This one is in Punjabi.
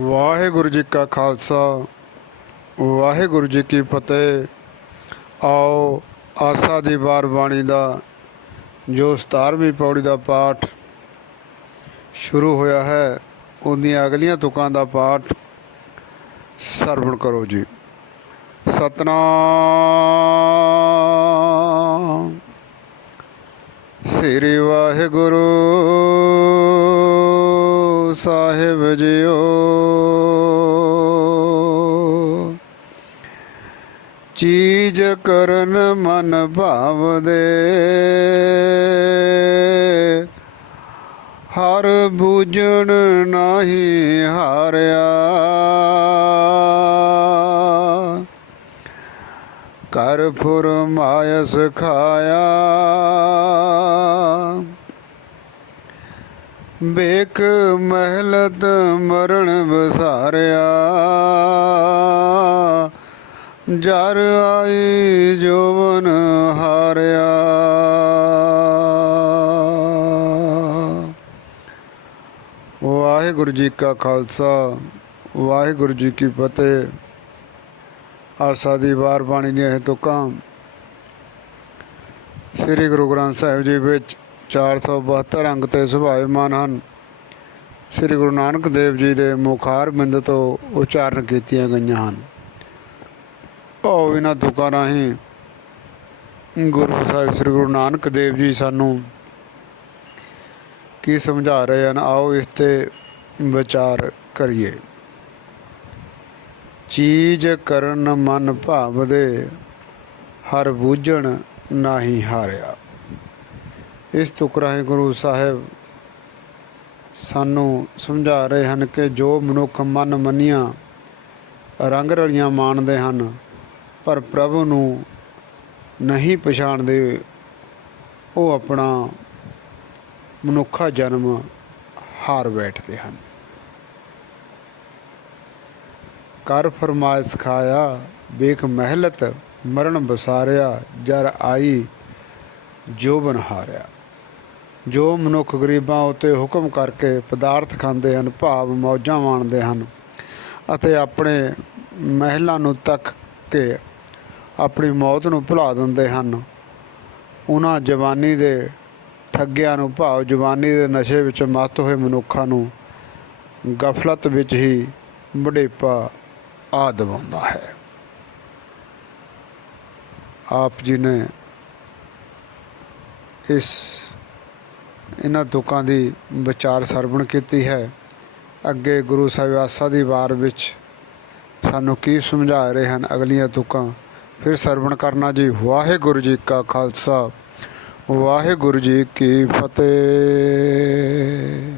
ਵਾਹਿਗੁਰੂ ਜੀ ਕਾ ਖਾਲਸਾ, ਵਾਹਿਗੁਰੂ ਜੀ ਕੀ ਫਤਿਹ। ਆਓ ਆਸਾ ਦੀ ਵਾਰ ਬਾਣੀ ਦਾ, ਜੋ 17ਵੀਂ ਪੌੜੀ ਦਾ ਪਾਠ ਸ਼ੁਰੂ ਹੋਇਆ ਹੈ, ਉਹਦੀਆਂ ਅਗਲੀਆਂ ਤੁਕਾਂ ਦਾ ਪਾਠ ਸਰਵਣ ਕਰੋ ਜੀ। ਸਤਨਾਮ। ਸ੍ਰੀ ਵਾਹਿਗੁਰੂ। ਸਾਹਿਬ ਜੀਓ ਚੀਜ ਕਰਨ ਮਨ ਭਾਵ ਦੇ ਹਰ ਬੂਝਣ ਨਾਹੀ ਹਾਰਿਆ। ਕਰ ਫੁਰਮਾਇਸ ਖਾਇਆ। ਬੇਕ ਮਹਿਲਤ ਮਰਨ ਬਸਾਰਿਆ ਜਰ ਆਈ ਜੋਵਨ ਹਾਰਿਆ। ਵਾਹਿਗੁਰੂ ਜੀ ਕਾ ਖਾਲਸਾ, ਵਾਹਿਗੁਰੂ ਜੀ ਕੀ ਫਤਿਹ। ਆਸਾ ਦੀ ਵਾਰ ਬਾਣੀ ਦੀਆਂ ਇਹ ਤੁਕਾਂ। ਸ੍ਰੀ ਗੁਰੂ ਗ੍ਰੰਥ ਸਾਹਿਬ ਜੀ ਵਿੱਚ 472 ਅੰਗ ਤੇ ਸੁਭਾਵਮਾਨ ਹਨ। ਸ੍ਰੀ ਗੁਰੂ ਨਾਨਕ ਦੇਵ ਜੀ ਦੇ ਮੁਖਾਰ ਬਿੰਦ ਤੋਂ ਉਚਾਰਨ ਕੀਤੀਆਂ ਗਈਆਂ ਹਨ। ਉਹ ਇਹਨਾਂ ਤੁਕਾਂ ਰਾਹੀਂ ਗੁਰੂ ਸਾਹਿਬ ਸ੍ਰੀ ਗੁਰੂ ਨਾਨਕ ਦੇਵ ਜੀ ਸਾਨੂੰ ਕੀ ਸਮਝਾ ਰਹੇ ਹਨ, ਆਓ ਇਸ ਤੇ ਵਿਚਾਰ ਕਰੀਏ। ਚੀਜ਼ ਕਰਨ ਮਨ ਭਾਵ ਦੇ ਹਰ ਬੂਝਣ ਨਾਹੀ ਹਾਰਿਆ। ਇਸ ਤੁਕ ਰਾਹੀਂ ਗੁਰੂ ਸਾਹਿਬ ਸਾਨੂੰ ਸਮਝਾ ਰਹੇ ਹਨ ਕਿ ਜੋ ਮਨੁੱਖ ਮਨ ਮੰਨੀਆਂ ਰੰਗ ਰਲੀਆਂ ਮਾਣਦੇ ਹਨ, ਪਰ ਪ੍ਰਭੂ ਨੂੰ ਨਹੀਂ ਪਛਾਣਦੇ, ਉਹ ਆਪਣਾ ਮਨੁੱਖਾ ਜਨਮ ਹਾਰ ਬੈਠਦੇ ਹਨ। ਕਰ ਫਰਮਾਇਸ ਖਾਇਆ ਵੇਖ ਮਹਿਲਤ ਮਰਨ ਬਸਾਰਿਆ, ਜਰ ਆਈ ਜੋ ਹਾਰਿਆ। ਜੋ ਮਨੁੱਖ ਗਰੀਬਾਂ ਉਤੇ ਹੁਕਮ ਕਰਕੇ ਪਦਾਰਥ ਖਾਂਦੇ ਹਨ, ਭਾਵ ਮੌਜਾਂ ਮਾਣਦੇ ਹਨ ਅਤੇ ਆਪਣੇ ਮਹਿਲਾਂ ਨੂੰ ਤੱਕ ਕੇ ਆਪਣੀ ਮੌਤ ਨੂੰ ਭੁਲਾ ਦਿੰਦੇ ਹਨ। ਉਹਨਾਂ ਜਵਾਨੀ ਦੇ ਠੱਗਿਆਂ ਨੂੰ ਭਾਵ ਜਵਾਨੀ ਦੇ ਨਸ਼ੇ ਵਿੱਚ ਮੱਤ ਹੋਏ ਮਨੁੱਖਾਂ ਨੂੰ ਗਫਲਤ ਵਿੱਚ ਹੀ ਬੁਢੇਪਾ ਆ ਦਵਾਉਂਦਾ ਹੈ। ਆਪ ਜੀ ਨੇ ਇਸ ਇਹਨਾਂ ਦੁੱਖਾਂ ਦੀ ਵਿਚਾਰ ਸਰਵਣ ਕੀਤੀ ਹੈ। ਅੱਗੇ ਗੁਰੂ ਸਾਹਿਬ ਆਸਾ ਦੀ ਵਾਰ ਵਿੱਚ ਸਾਨੂੰ ਕੀ ਸਮਝਾ ਰਹੇ ਹਨ? ਅਗਲੀਆਂ ਤੁਕਾਂ ਫਿਰ ਸਰਵਣ ਕਰਨਾ ਜੀ। ਵਾਹਿਗੁਰੂ ਜੀ ਕਾ ਖਾਲਸਾ। ਵਾਹਿਗੁਰੂ ਜੀ ਕੀ ਫਤਿਹ।